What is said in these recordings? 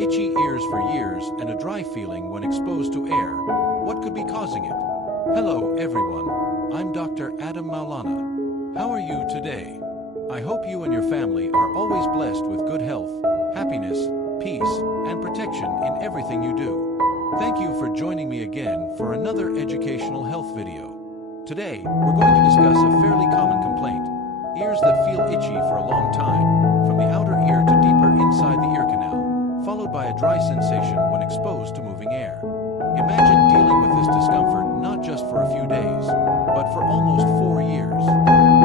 Itchy ears for years and a dry feeling when exposed to air. What could be causing it? Hello everyone, I'm Dr. Adam Maulana. How are you today? I hope you and your family are always blessed with good health, happiness, peace, and protection in everything you do. Thank you for joining me again for another educational health video. Today, we're going to discuss a fairly common complaint: ears that feel itchy for a long time, from the outer ear to deeper inside the ear canal, followed by a dry sensation when exposed to moving air. Imagine dealing with this discomfort not just for a few days, but for almost 4 years.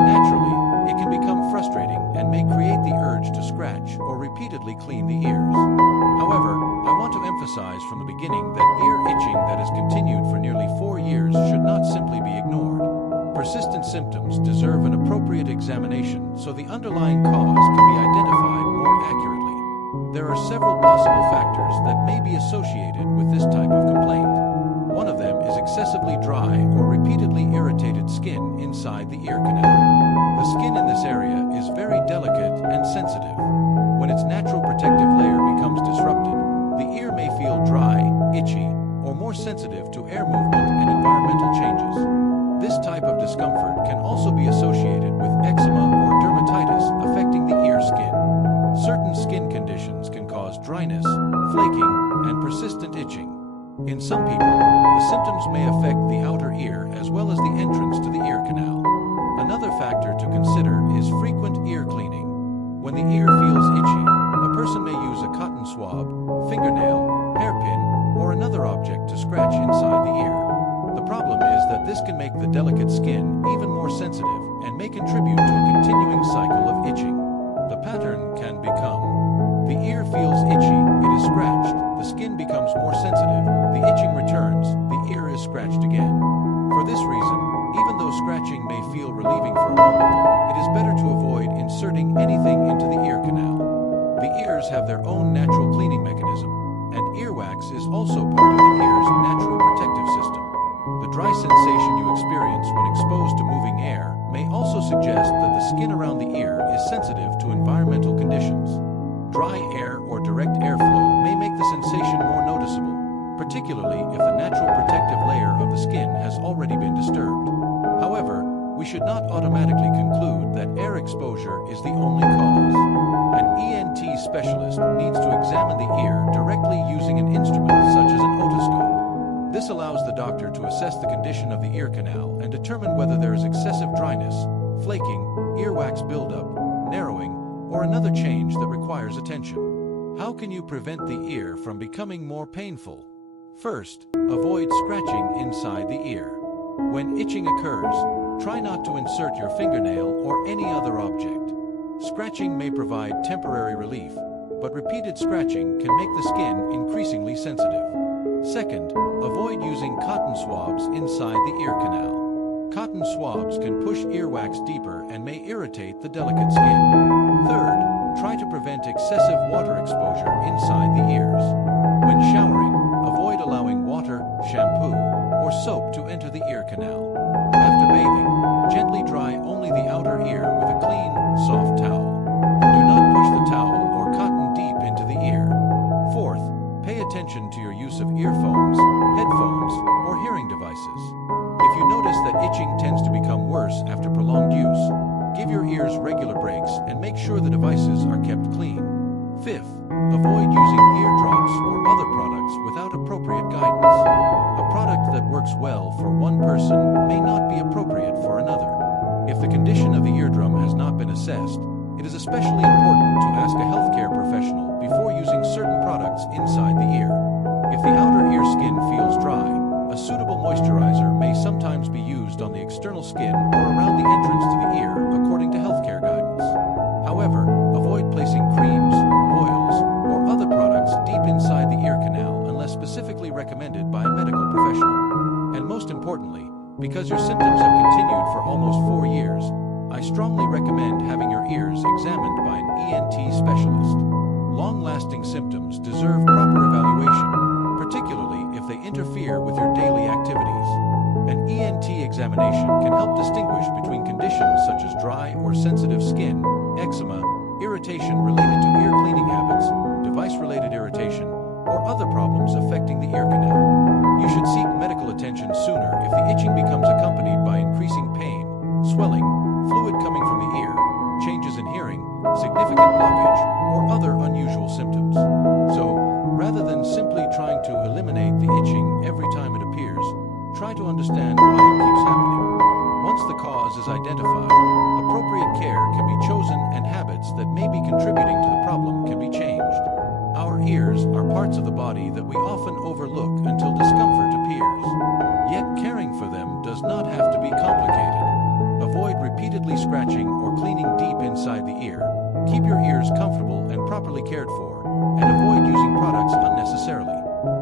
Naturally, it can become frustrating and may create the urge to scratch or repeatedly clean the ears. However, I want to emphasize from the beginning that ear itching that has continued for nearly 4 years should not simply be ignored. Persistent symptoms deserve an appropriate examination so the underlying cause can be identified more accurately. There are several possible factors that may be associated with this type of complaint. One of them is excessively dry or repeatedly irritated skin inside the ear canal. The skin in this area is very delicate and sensitive. When its natural protective layer becomes disrupted, the ear may feel dry, itchy, or more sensitive to air movement and environmental changes. This type of discomfort can also be associated with eczema or dermatitis affecting the ear skin. Certain skin conditions can cause dryness, flaking, and persistent itching. In some people, the symptoms may affect the outer ear as well as the entrance to the ear canal. Another factor to consider is frequent ear cleaning. When the ear feels itchy, a person may use a cotton swab, fingernail, hairpin, or another object to scratch inside the ear. The problem is that this can make the delicate skin even more sensitive and may contribute to a continuing cycle of itching. The pattern can become: the ear feels itchy, it is scratched, the skin becomes more sensitive, the itching returns, the ear is scratched again. For this reason, even though scratching may feel relieving for a moment, it is better to avoid inserting anything into the ear canal. The ears have their own natural cleaning mechanism, and earwax is also part of the ear's natural protective system. The dry sensation you experience when exposed to moving air may also suggest that the skin around the ear is sensitive to environmental conditions. Dry air or direct airflow may make the sensation more noticeable, particularly if the natural protective layer of the skin has already been disturbed. However, we should not automatically conclude that air exposure is the only cause. An ENT specialist needs to examine the ear directly using an instrument such as an otoscope. This allows the doctor to assess the condition of the ear canal and determine whether there is excessive dryness, flaking, earwax buildup, narrowing, or another change that requires attention. How can you prevent the ear from becoming more painful? First, avoid scratching inside the ear. When itching occurs, try not to insert your fingernail or any other object. Scratching may provide temporary relief, but repeated scratching can make the skin increasingly sensitive. Second, avoid using cotton swabs inside the ear canal. Cotton swabs can push earwax deeper and may irritate the delicate skin. Third, try to prevent excessive water exposure inside the ears. When showering, avoid allowing water, shampoo, or soap to enter the ear canal. After bathing, gently dry only the outer ear with a clean, soft towel. Do not push the towel or cotton deep into the ear. Fourth, pay attention to your use of earphones, headphones, or hearing devices. If you notice that itching tends to become worse after prolonged use, give your ears regular breaks and make sure the devices are kept clean. Fifth, avoid using eardrops or other products without appropriate guidance. A product that works well for one person may not be appropriate for another. If the condition of the eardrum has not been assessed, it is especially important to ask a healthcare professional before using certain products inside the ear. If the outer ear skin feels dry, a suitable moisturizer may sometimes be used on the external skin or around the entrance to the ear according to healthcare guidance. However, avoid placing creams, oils, or other products deep inside the ear canal unless specifically recommended by a medical professional. And most importantly, because your symptoms have continued for almost 4 years, I strongly recommend having your ears examined by an ENT specialist. Long-lasting symptoms deserve proper evaluation, particularly if they interfere with your daily activities. An ENT examination can help distinguish between conditions such as dry or sensitive skin, eczema, irritation related to ear cleaning habits, device-related irritation, or other problems affecting the ear canal. You should seek medical attention sooner if the itching becomes accompanied by increasing pain, swelling, fluid coming from the ear, changes in hearing, significant blockage, or other unusual symptoms. So, rather than simply trying to eliminate the itching every time it appears, try to understand why it keeps happening. Once the cause is identified, appropriate care can be chosen and habits that may be contributing to the problem can be changed. Our ears are parts of the body that we often overlook until discomfort appears. Yet caring for them does not have to be complicated. Avoid repeatedly scratching or cleaning deep inside the ear. Keep your ears comfortable and properly cared for, and avoid using products unnecessarily.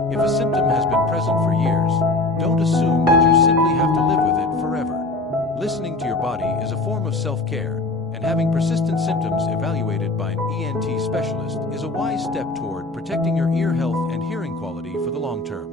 If a symptom has been present for years, don't assume that you simply have to live with it forever. Listening to your body is a form of self-care, and having persistent symptoms evaluated by an ENT specialist is a wise step toward protecting your ear health and hearing quality for the long term.